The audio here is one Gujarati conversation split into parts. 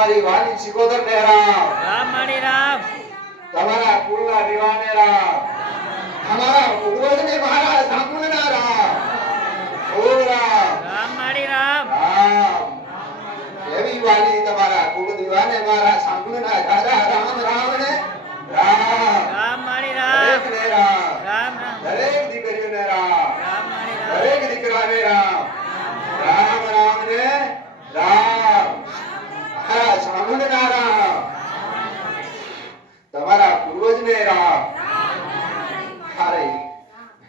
તમારી વાલી સિકોદર ને રામ રામ માડી રામ તમારા કુળના દીવાને રામ અમારા પૂર્વજને મારા સાંભળના રામ ઓ રામ રામ માડી રામ રામ એવી વાલી તમારા કુળ દીવાને મારા સાંભળના દાદા રામ રામ ને રામ રામ માડી રામ દરેક ને રામ રામ રામ દરેક દીકરીઓને રામ રામ માડી રામ દરેક દીકરાને રામ રામ રામ ને રામ મારા સાંભળના રામ તમારા પૂર્વજને રામ અરે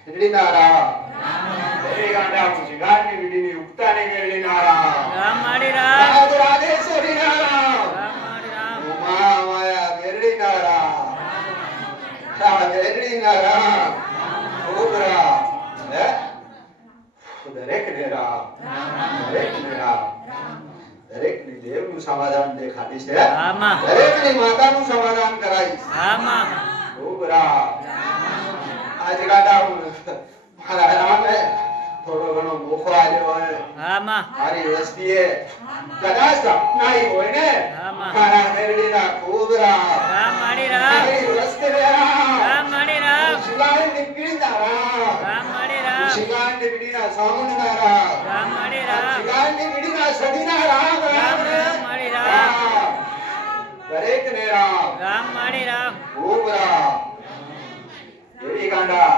હેડીના રામ દરેક ગાંડા શિગારની વીડીની ઉગતાની વેળીના રામ રામ માડી રામ રાજ રાજેશ્વરીના રામ રામ માડી રામ ઉમા માયા વેરડીના રામ રામ વેરડીના રામ ખૂબ રામ હે દરેકને રામ દરેકને રામ દરેકની દેવનું સમાધાન દેખાડીશ હે આમાં દરેકની માતાનું સમાધાન કરાવીશ આમાં ખૂબ રામ આજ ગાડા મારા રામે થોડો ઘણો મોખો આવ્યો હોય આમાં મારી વસ્તીએ કદાચ અપનાવી હોય ને આમાં મારા મેરડીના ખૂબ રામ રામ માડી રામ મારી વસ્તીને રામ રામ માડી રામ શિલાઈ નીકળીના રામ રામ માડી રામ શિલાઈ નીકળીના સામુંડના રામ રામ માડી રામ શિલાઈ નીકળીના સદીના રામ રામ રામ માડી રામ દરેકને રામ રામ માડી રામ ખૂબ રામ એવી ગાંડા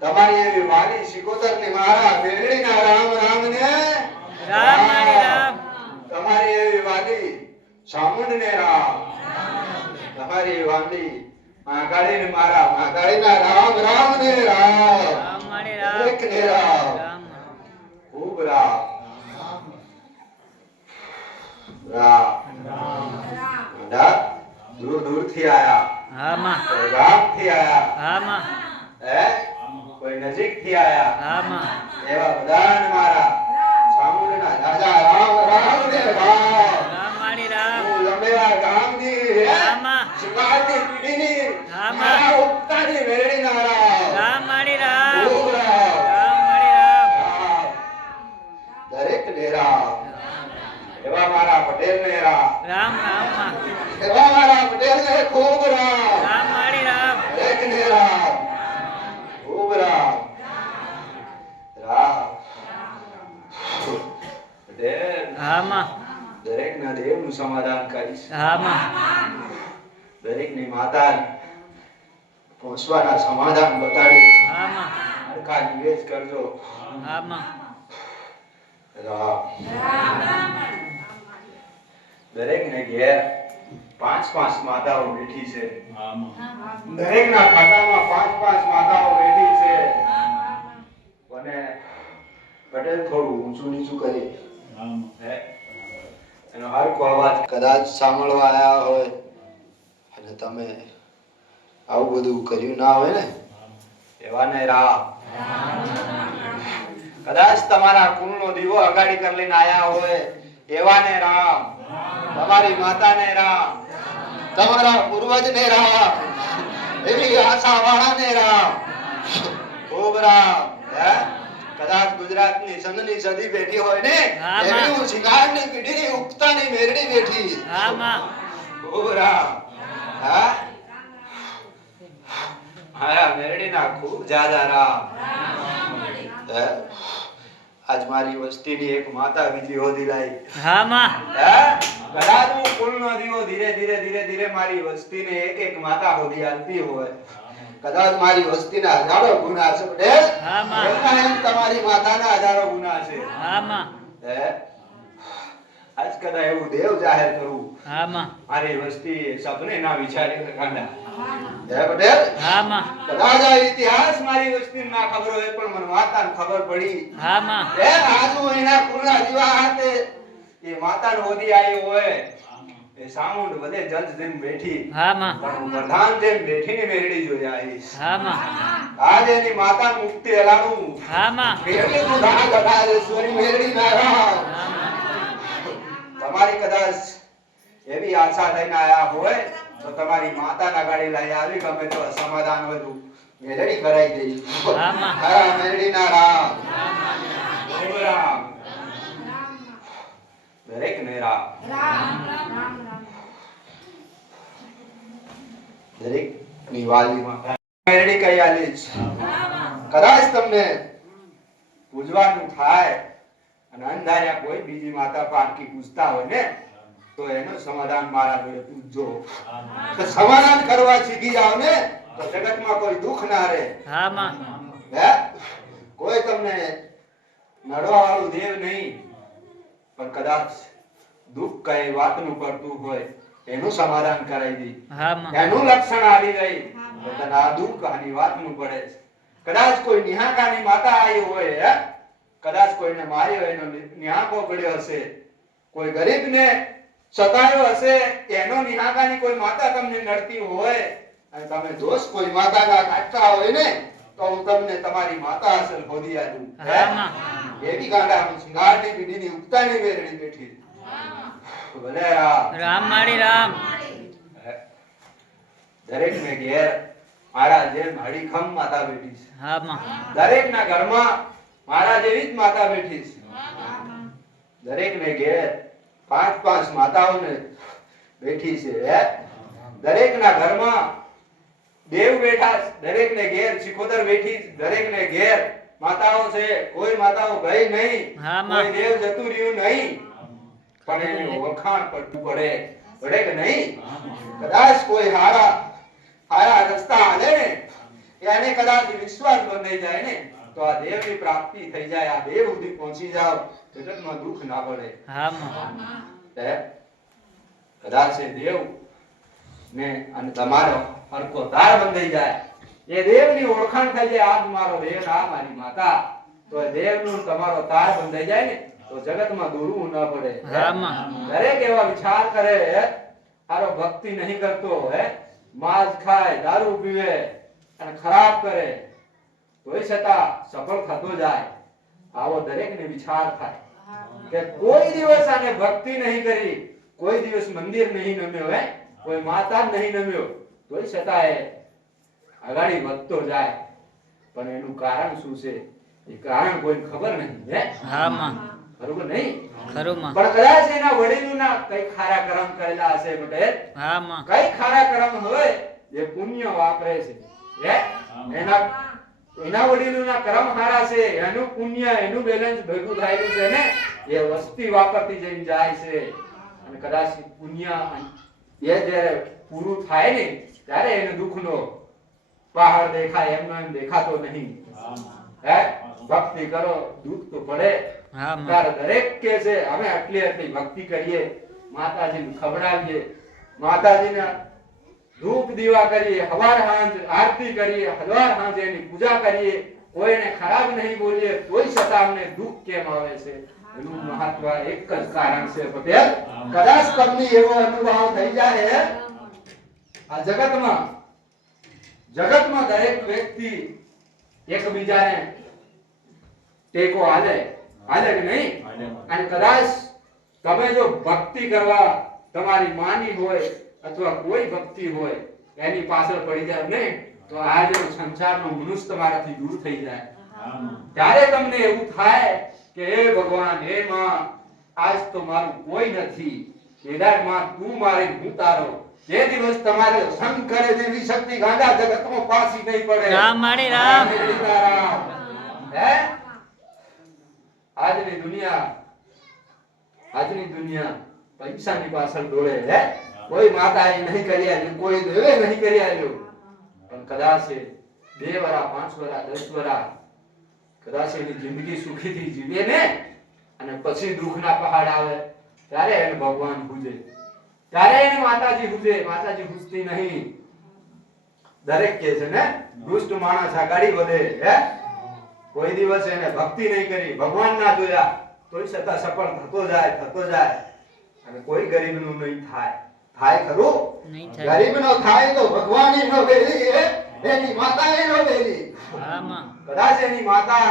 તમારી એવી વાલી સિકોતર ની મારા મેરડીના રામ રામ ને રામ માડી રામ તમારી એવી વાલી સામુંડ ને રામ તમારી વાલી માગાડી ને મારા માગાડીના રામ રામ ને રામ રામ માડી રામ દરેક ને રામ રામ ખૂબ રામ રામ ગાંડા દૂર દૂર થી આયા આમાં કોઈ ગામ થી આયા આમાં હે કોઈ નજીક થી આયા આમાં એવા બધાને મારા સામુંડના રાજા રામ રામ ને રામ રામ માડી રામ હું લંબેવા ગામની આમાં શિકારની પીડીની આમાં મારા ઉત્તાની વેરડીના રામ રામ માડી રામ ખૂબ રામ રામ માડી રામ રામ દરેક ને રામ એવા મારા પટેલ ને રામ રામ રામ એવા મારા પટેલ ને ખૂબ રામ રામ માડી રામ દરેક ને રામ ખૂબ રામ રામ પટેલ આમાં દરેક ના દેવ નું સમાધાન કરીશ આમાં દરેક ની માતા પહોંચવાના સમાધાન બતાડીશ આમાં હરખા નિવેદ કરજો આમાં રામ દરેક ને ઘેર પાંચ પાંચ માતાઓ બેઠી છે દરેક ના ખાતામાં પાંચ પાંચ માતાઓ બેઠી છે અને પટેલ થોડું ઊંચું નીચું કરી હે એનો હરખો અવાજ કદાચ સાંભળવા આવ્યા હોય અને તમે આવું બધું કર્યું ના હોય ને એવાને રામ કદાચ તમારા કુળનો દીવો અગાડી કરી લઈને આયા હોય એવાને રામ તમારી માતાને રામ તમારા પૂર્વજને રામ એવી આશાવાળાને રામ ખૂબ રામ હે કદાચ ગુજરાતની સંઘની સદી બેઠી હોય ને એવી હું શિંગારની પીઢીની ઉગતાની મેરડી બેઠી આમાં ખૂબ રામ હા મારા મેરડીના ખૂબ જાજા રામ હે આજ મારી વસ્તીની એક માતા બીજી હોદી લાઈ આમાં હે કદાચ હું કુળનો દીવો ધીરે ધીરે ધીરે ધીરે મારી વસ્તીને એક એક માતા હોદી આલતી હોય કદાચ મારી વસ્તીના હજારો ગુના છે પટેલ આમાં એમ તમારી માતાના હજારો ગુના છે આમાં હે આજ કદાચ એવું દેવ જાહેર કરું આમાં મારી વસ્તી સપને ના વિચારી કાંડા હે પટેલ આમાં કદાચ આ ઇતિહાસ મારી વસ્તીને ના ખબર હોય પણ મને માતાને ખબર પડી આમાં હે આજુ એના કુળના દીવા હાથે એ માતાનો હોદી આવી હોય એ સામુંડ બધે જજ જેમ બેઠી આમાં પણ પ્રધાન જેમ બેઠીને મેરડી જોઈ આવીશ આમાં આજ એની માતા મુક્તિ એલાનું આમાં મેરડી નું ધા ગઢારેશ્વરી મેરડી ના રામ તમારી કદાચ એવી આશા લઈને આયા હોય તો તમારી માતાના ગાડી લઈ આવી ગમે તો સમાધાન વધુ મેરડી કરાઈ દઈ આમાં હરા મેરડી ના રામ રામ દરેક ને રામ રામ રામ રામ વાલી માતા મેરડી કહી આલીશ. કદાચ તમને પૂજવાનું થાય અને અંધાર્યા કોઈ બીજી માતા પારકી પૂજતા હોય ને તો એનું સમાધાન મારા જોડે પૂછજો. તો સમાધાન કરવા શીખી જાવ ને તો જગતમાં કોઈ દુઃખ ના રહે. હા માં. હે કોઈ તમને નડવા વાળું દેવ નહીં, પણ કદાચ દુઃખ કઈ વાતનું પડતું હોય એનું સમાધાન કરાવી દી. હા માં. એનું લક્ષણ આવી ગઈ તો તને આ દુઃખ આની વાતનું પડે છે. કદાચ કોઈ નિહાકાની માતા આવી હોય, હે કદાચ કોઈને માર્યો એનો નિહાકો પડ્યો હશે, કોઈ ગરીબને સતાયો હશે એનો નિહાકાની કોઈ માતા તમને નડતી હોય અને તમે દોષ કોઈ માતાના કાઢતા હોય ને તો હું તમને તમારી માતા અસલ શોધી આલું. એવી ગાંડામાં સિંગારની પીડીની ઉગતાની મેરડી બેઠી. ભલે રામ મારી રામ. દરેક ને ઘેર મારા જેમ હડીખમ માતા બેઠી છે. હા માં. દરેક ના ઘરમાં મારા જેવી જ માતા બેઠી છે. દરેક ને ઘેર પાંચ પાંચ માતાઓને બેઠી છે. દરેક ના ઘરમાં દેવ બેઠા છે. દરેક ને ઘેર શિકોતર બેઠી છે. દરેક ને ઘેર માતાઓ છે. કોઈ માતાઓ ગઈ નહીં, કોઈ દેવ જતું રહ્યું નહીં, પણ એની વખાણ પડવું પડે કે નહીં? કદાચ કોઈ હારા રસ્તા હાલે ને એને કદાચ વિશ્વાસ બંધાઈ જાય ને તો આ દેવની પ્રાપ્તિ થઈ જાય. આ દેવ સુધી પહોંચી જાવ જગતમાં દુઃખ ના પડે. હા માં. કદાચ એ દેવ ને અને તમારો હરકો તાર બંધાઈ જાય, એ દેવની ઓળખાણ થઈ જાય આજ મારો દેવ આ મારી માતા, તો એ દેવનું તમારો તાર બંધાઈ જાય ને તો જગતમાં દોડવું ન પડે. દરેક એવા વિચાર કરે હારો ભક્તિ નહીં કરતો, માંસ ખાય, દારૂ પીવે અને ખરાબ કરે તોય છતાં સફળ થતો જાય. આવો દરેકને વિચાર થાય કે કોઈ દિવસ આને ભક્તિ નહીં કરી, કોઈ દિવસ મંદિર નહીં નમ્યો, કોઈ માતા નહીં નમ્યો, તોય છતાં એ આગળ વધતો જાય. પણ એનું કારણ શું છે એ કારણ કોઈને ખબર નહીં. હા માં. બરોબર નહીં? ખરું માં. પણ કદાચ એના વડીલોના કઈ ખારા કર્મ કરેલા હશે પટેલ. હા માં. કઈ ખારા કર્મ હોય એ પુણ્ય વાપરે છે. એના વડીલોના કર્મ સારા છે, એનું પુણ્ય એનું બેલેન્સ ભેગું થયેલું છે ને એ વસ્તી વાપરતી જઈને જાય છે. અને કદાચ પુણ્ય એ જ્યારે પૂરું થાય ને ત્યારે એને દુઃખનો પહાડ દેખાય, એમનો એમ દેખાતો નહીં. ભક્તિ કરો દુઃખ તો પડે. ત્યારે દરેક કે છે અમે આટલી ભક્તિ કરીએ, માતાજીને ખવડાવીએ, માતાજીને ધૂપ દીવા કરીએ, હવાર હાંજ આરતી કરીએ, હવાર હાંજ એની પૂજા કરીએ, કોઈને ખરાબ નહીં બોલીએ, તોય છતાં અમને દુઃખ કેમ આવે છે? એનું મહત્વ એક જ કારણ છે પટેલ. કદાચ તમને એવો અનુભવ થઈ જાય આ જગતમાં દરેક વ્યક્તિ એકબીજાને ટેકો આલે કે નહીં? અને કદાચ તમે જો ભક્તિ કરવા તમારી માની હોય અથવા કોઈ ભક્તિ હોય એની પાછળ પડી જાય ને તો આ જો સંસારનો મનુષ્ય તમારાથી દૂર થઈ જાય. ત્યારે તમને એવું થાય કે હે ભગવાન, હે માં, આજ તો મારું કોઈ નથી, કેદાર માં તું મારી હું તારો. જે દિવસ તમારે સંગ કરે દેવી શક્તિ ગાંડા જગતમાં પાછી નહીં પડે. રામ મારી રામ. આજની દુનિયા પૈસાની પાછળ દોડે. કોઈ માતાએ નહીં કરી આલ્યું, કોઈ દેવે નહીં કરી આલ્યું, પણ કદાચ 2 વર્ષ 5 વર્ષ 10 વર્ષ કદાચ એની જિંદગી સુખીથી જીવે ને અને પછી દુઃખના પહાડ આવે ત્યારે એને ભગવાન પૂજે, ત્યારે એને માતાજી પૂજે. માતાજી પૂજતી નહીં. દરેક કે છે ને દુષ્ટ માણસ આગાડી વધે. કોઈ દિવસ એને ભક્તિ નહીં કરી, ભગવાન ના જોયા, તોય છતાં સફળ થતો જાય. અને કોઈ ગરીબનું નહીં થાય ખરું? ગરીબનો થાય તો ભગવાન નો વેલી, એની માતા એનો વેલી. કદાચ એની માતા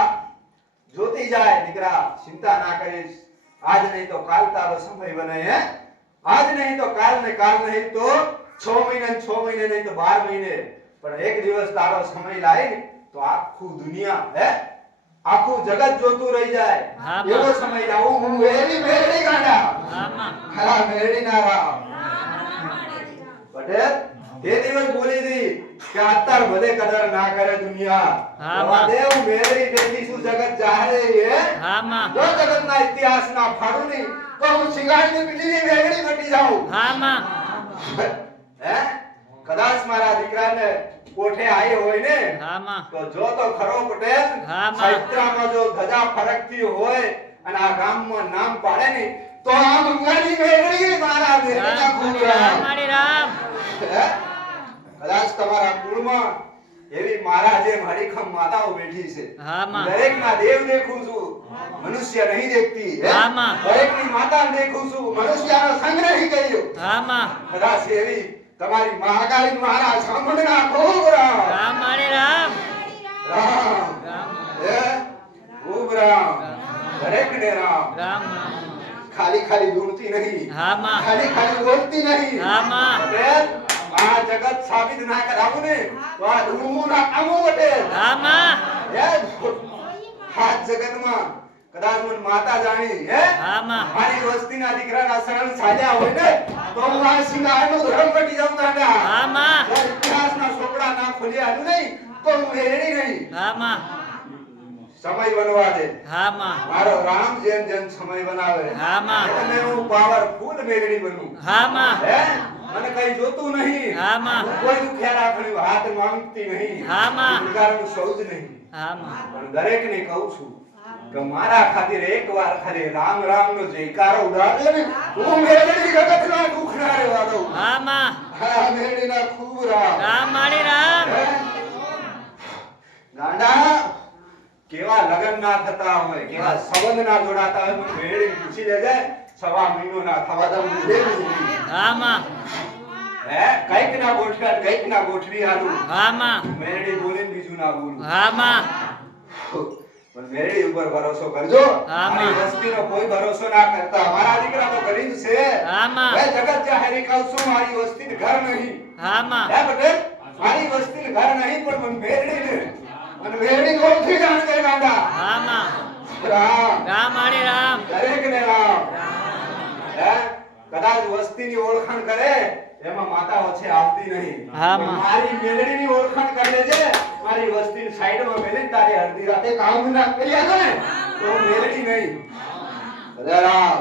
જોતી જાય, દીકરા ચિંતા ના કરીશ, આજ નહીં તો કાલ તારો સમય બને. આજ નહીં તો કાલ ને કાલ નહીં તો 6 મહિને 6 મહિને નહીં તો 12 મહિને, પણ એક દિવસ તારો સમય લાય ને તો આખું દુનિયા આખું જગત જોતું રહી જાય. એવો સમય લાવું હું એવી મેરડી ગાંડા ખરા મેરડી ના રામ પટેલ. તે દિવસ બોલી હતી કે અત્યાર ભલે કદર ના કરે દુનિયા હા, જવા દે હું મેળવી બેઠી છું જગત જાહેર હે હા માં જો જગતના ઇતિહાસના ફાડું નહીં તો હું સિંગારની પીડીની વેગડી મટી જાઉં હા માં હે કદાચ મારા દીકરાને કોઠે આયો હોય ને હા માં તો જો તો ખરો પટેલ હા, માં. ચૈત્રામાં જો ધજા ફરકતી હોય અને આ ગામમાં નામ પાડે ને તો આ મંગાની વેગડી મારા વેગડીના કુળરામ મારી રામ હે? કદાચ તમારા કુળમાં એવી મારા જેમ હરીખમ માતાઓ બેઠી છે હા માં દરેકના દેવ દેખું છું મનુષ્ય નહીં દેખતી હે? હા, માં. દરેકની માતા દેખું છું મનુષ્યનો સંગ નહીં કર્યો હા માં કદાચ એવી તમારી મહાકાળી મહારાજ સાંભળના ખૂબ રામ રામ મારી રામ રામ રામ હે ખૂબ રામ દરેકને રામ રામ ખાલી ખાલી બોલતી નહીં હા માં ખાલી ખાલી બોલતી નહીં હા માં પટેલ આ જગત સાબિત ના કરાવું ને તો આ ધૂળમું ના કામું પટેલ હા માં હે આ જગતમાં કદાચ મને માતા જાણી હે હા માં મારી વસ્તીના દીકરાના શરણ સાજા હોય ને તો હું આ સિંગારનું ધર્મ કટી જાઉં દાદા હા માં ઇતિહાસના ચોપડા ના ખોલ્યા હતું નહીં તો હું વેરડી નહીં હા માં સમય બનવા દે હા માં મારો રામ જેમ જેમ સમય બનાવે હા માં અને હું પાવરફુલ વેરડી બનું હા માં હે મને કઈ જોતું નહીં હા માં હું કોઈ દુખ્યા રાખણી હાથ માંગતી નહીં હા માં વિચારનું સૌ જ નહીં હા માં પણ દરેકને કહું છું કે મારા ખાतिर એકવાર ખાલી રામ રામ નો જયકારો ઉડાડે ને હું મેળડી જગતના દુઃખ ના રહેવા દઉં હા માં હા મેળડીના ખૂબ રામ રામ મારી રામ હે? ગાંડા કેવા લગન ના થતા હોય કેવા સંબંધ ના જોડાતા હોય મને મેળડી પૂછી લેજે સવા મહિનો ના થવા દઉં હા માં હે કઈક ના ગોઠવ્યા કઈક ના ગોઠવી આલું હા માં મેળડી બોલીને બીજું ના બોલું હા માં પણ મેરડી ઉપર ભરોસો કરજો હા, મારી માં. વસ્તીનો કોઈ ભરોસો ના કરતા મારા દીકરા તો ગરીબ છે હા, માં. હે જગત જાહેરી કહું છું મારી વસ્તીને ઘર નહીં હા માં હે પટેલ મારી વસ્તીને ઘર નહીં પણ મને મેરડી કોઠી જાણ દે ગાંડા હા માં રામ રામ મારી રામ દરેકને રામ હે કદાચ વસ્તીની ઓળખાણ કરે એમાં માતા વચ્ચે આવતી નહીં હા, પણ માં. મારી મેલડીની ઓળખાણ કરી લેજે મારી વસ્તીની સાઈડમાં મેલી તારી અડધી રાતે કામ ના કરી આલો ને તો હું મેલડી નહીં અરે રામ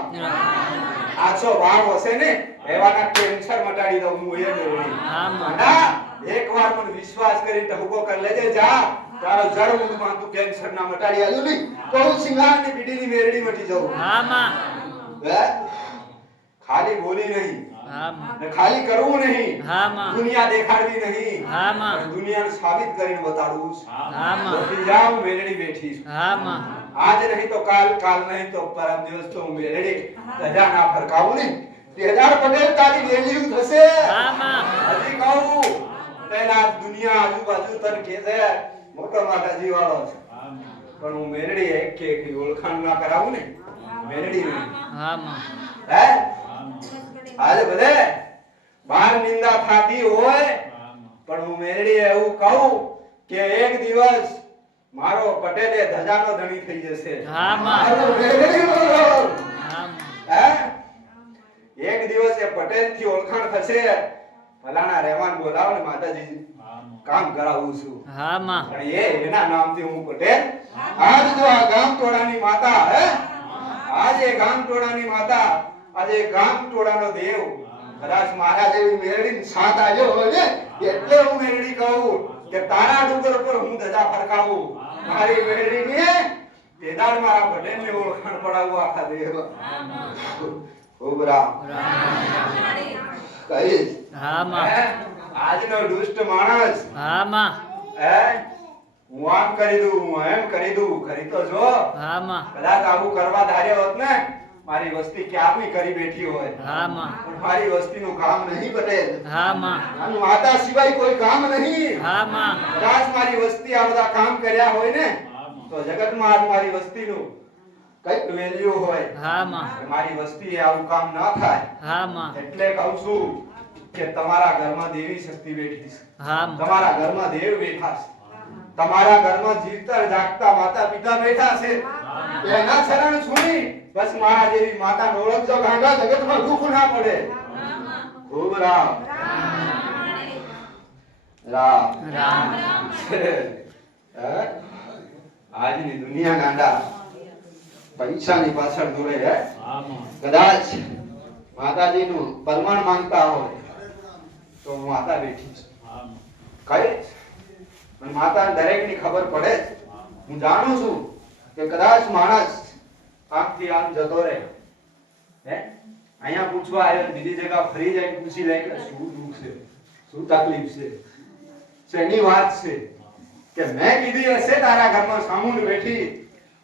આછો ભાવ હશે ને એવાના કેન્સર મટાડી દઉં હું એ મેલડી હા, માં. ના એકવાર મને વિશ્વાસ કરીને ટહુકો કરી લેજે જા તારો જળ મુંડમાં તું કેન્સર ના મટાડી આલું નહીં તો હું સિંગારની પીડીની મેલડી મટી જાઉં હા માં હે? ખાલી બોલી નહીં હા માં ને ખાલી કરવું નહીં હા માં દુનિયા દેખાડવી નહીં હા માં પણ દુનિયાને સાબિત કરીને બતાડવું છે. હા માં બધી જાઉં મેલડી બેઠી છું. હા માં આજ નહીં તો કાલ કાલ નહીં તો પરમ દિવસ તો હું મેલડી ધજા ના ફરકાવું ને 3000 પટેલ તારી વેલ્યુ થશે હા માં હજી કહું પેલા દુનિયા આજુબાજુ તને કે છે મોટો માતાજી વાળો છે પણ હું મેલડી એક એક ઓળખાણ ના કરાવું ને મેલડી નહીં હા માં હે આજે ભલે બાર નિંદા થાતી હોય પણ હું મેરડી એવું કહું કે એક દિવસ મારો પટેલે ધજાનો ધણી થઈ જશે હા, માં. મારો મેરડીનો હા માં હે એક દિવસ એ પટેલ થી ઓળખાણ થશે ફલાણા રહેવાન બોલાવો ને માતાજી કામ કરાવું છું હા માં પણ એના નામથી હું પટેલ આજ જો આ ગામ ટોળાની માતા હે આજે ગામ ટોળાની માતા આજે ગામ ટોળાનો દેવ કદાચ મારા જેવી મેરડી સાથ આવ્યો હોય ને એટલે હું મેરડી કહું કે તારા ડુંગર પર હું ધજા ફરકાવું મારી મેરડીને તેદાર મારા પટેલને ઓળખાણ પડાવું આખા દેવ ખૂબ રામ કહીશ હા માં હે? આજનો દુષ્ટ માણસ હા માં હે હું આમ કરી દઉં હું એમ કરી દઉં કરી તો જો હા માં કદાચ આવું કરવા ધાર્યો હોત ને મારી વસ્તી ક્યારની કરી બેઠી હોય હા માં પણ મારી વસ્તીનું કામ નહીં પટેલ હા માં અને માતા સિવાય કોઈ કામ નહીં હા માં કદાચ મારી વસ્તી આ બધા કામ કર્યા હોય ને તો જગતમાં આજ મારી વસ્તીનું કઈક વેલ્યુ હોય હા માં મારી વસ્તી આવું કામ ના થાય હા માં એટલે કહું છું કે તમારા ઘરમાં દેવી શક્તિ બેઠી છે હા માં તમારા ઘરમાં દેવ બેઠા છે તમારા ઘરમાં જીવતા જાગતા માતા પિતા બેઠા છે એના શરણ સુની બસ મારા જેવી માતા નો ઓળખજો ગાંડા જગતમાં દુઃખ ના પડે ખૂબ રામ રામ રામ હે? આજની દુનિયા ગાંડા પૈસાની પાછળ દોડે હે. કદાચ માતાજીનું પરમાણ માંગતા હોય તો માતા બેઠી છે કઈ પણ માતા દરેકની ખબર પડે છે. હું જાણું છું કે કદાચ માણસ આમથી આમ જતો રહે હે અહીંયા પૂછવા આવ્યો બીજી જગ્યા ફરી જાય પૂછી લે કે શું દુઃખ છે, શું તકલીફ છે, શેની વાત છે કે મેં કીધી હશે તારા ઘરમાં સામુંડ બેઠી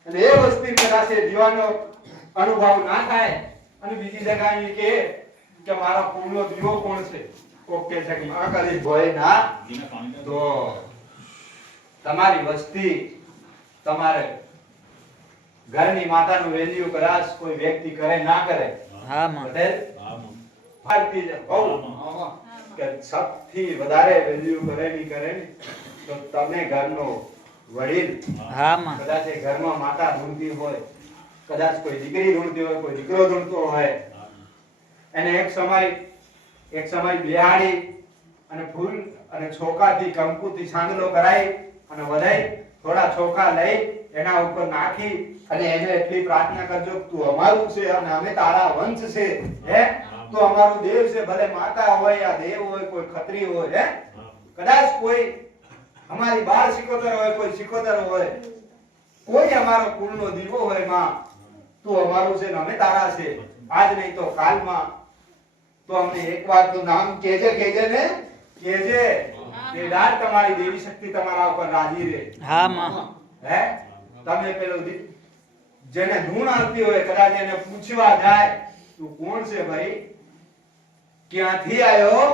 અને એ વસ્તી કદાચ એ દીવાનો અનુભવ ના થાય અને બીજી જગ્યાએ કે મારા કુળનો દીવો કોણ છે, કોક કહે છે કે મહાકાળી ભોય ના તો તમારી વસ્તી તમારે ઘરની માતાનું વેલ્યુ કદાચ કોઈ વ્યક્તિ કરે ના કરે હા માં પટેલ ભારતી છે બહુ કે સૌથી વધારે વેલ્યુ કરે ની કરે ને તો તમે ઘરનો વડીલ હા માં કદાચ એ ઘરમાં માતા ધૂણતી હોય, કદાચ કોઈ દીકરી ધૂણતી હોય, કોઈ દીકરો ધૂણતો હોય, એને એક સમય બિહાડી અને ફૂલ અને છોકાથી કંકુથી સાંગલો કરાઈ અને વધાઈ થોડા છોકા લઈ એના ઉપર નાખી અને એને એટલી પ્રાર્થના કરજો કે તું અમારું છે અને અમે તારા વંશ છે હે, તું અમારું દેવ છે, ભલે માતા હોય યા દેવ હોય, કોઈ ખત્રી હોય હે, કદાચ કોઈ અમારી 12 સિકોતર હોય, કોઈ સિકોતર હોય, કોઈ અમારો કુળનો દીવો હોય, માં તું અમારું છે ને અમે તારા છે, આજ નહીં તો કાલમાં તો અમને એકવાર તું નામ કેજે ને કેજે કે દાદ તમારી દેવી શક્તિ તમારા ઉપર રાજી રહે. હા માં હે તમે પેલો જેને ધૂણ આવતી હોય કદાચ એને પૂછવા જાય તું કોણ છે ભાઈ, ક્યાંથી આવ્યો,